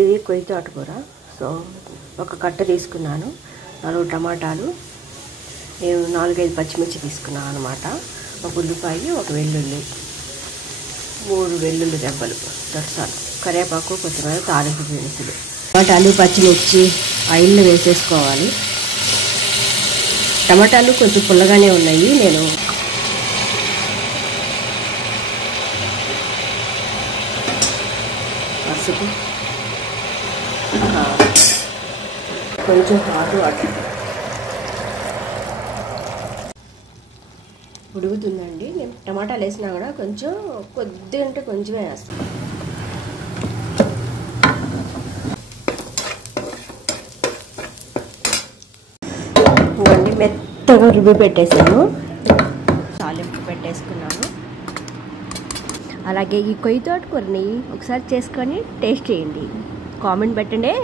ఇది కొయ్య తోటకూర. సో ఒక కట్ట తీసుకున్నాను, 4 టమాటాలు, నేను 4-5 పచ్చిమిర్చి తీసుకున్నాను అనమాట. ఒక ఉల్లిపాయ, ఒక వెల్లుల్లి, 3 వెల్లుల్లి దెబ్బలు, దర్శాలు, కరివేపాకు, కొత్తిమీర, తాలింపు దినుసులు, టమాటాలు, పచ్చిమిర్చి ఆయిల్లో వేసేసుకోవాలి. టమాటాలు కొంచెం పుల్లగానే ఉన్నాయి. నేను పసుపు, కొంచెం హాట్ వాటర్ ఉడుకుతుందండి. నేను టమాటాలు వేసినా కూడా కొంచెం కొద్దిగా అంటే కొంచెమే వేస్తాను. ఇవన్నీ మెత్తగా రుబ్బి పెట్టేసాను, తాలింపు పెట్టేసుకున్నాను. అలాగే ఈ కొయ్య తోటకూరని ఒకసారి చేసుకొని టేస్ట్ చేయండి, కామెంట్ పెట్టండి.